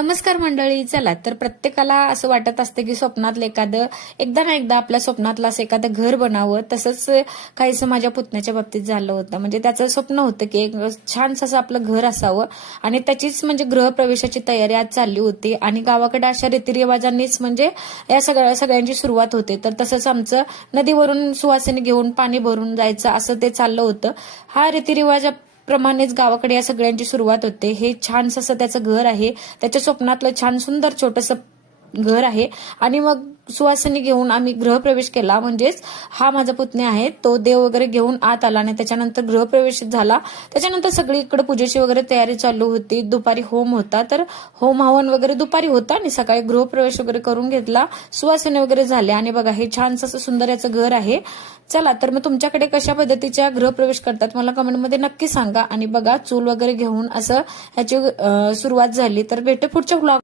नमस्कार मंडळी. चला तर प्रत्येकाला असं वाटत असतं की स्वप्नातलं एखादं एकदा ना एकदा आपल्या स्वप्नातलं असं एखादं घर बनावं. तसंच काहीसं माझ्या पुतण्याच्या बाबतीत झालं होतं. म्हणजे त्याचं स्वप्न होतं की एक छानसं असं आपलं घर असावं आणि त्याचीच म्हणजे गृहप्रवेशाची तयारी आज चालली होती आणि गावाकडे अशा रीतिरिवाजांनीच म्हणजे या सगळ्यांची सुरुवात होते. तर तसंच आमचं नदीवरून सुवासिनी घेऊन पाणी भरून जायचं असं ते चाललं होतं. हा रीतिरिवाज प्रमाणेच गावाकडे या सगळ्यांची सुरुवात होते. हे छानसं असं त्याचं घर आहे. त्याच्या स्वप्नातलं छान सुंदर छोटंसं घर आहे आणि मग सुवासिनी घेऊन आम्ही गृहप्रवेश केला. म्हणजेच हा माझा पुतण्या आहे तो देव वगैरे घेऊन आत आला आणि त्याच्यानंतर गृहप्रवेश झाला. त्याच्यानंतर सगळीकडे पूजेची वगैरे तयारी चालू होती. दुपारी होम होता, तर होम हवन वगैरे दुपारी होता आणि सकाळी गृहप्रवेश वगैरे करून घेतला. सुवासिनी वगैरे झाले आणि बघा हे छानसं असं सुंदर याचं घर आहे. चला तर मग तुमच्याकडे कशा पद्धतीच्या गृहप्रवेश करतात मला कमेंटमध्ये नक्की सांगा. आणि बघा चूल वगैरे घेऊन असं ह्याची सुरुवात झाली. तर भेटू पुढच्या व्लॉग.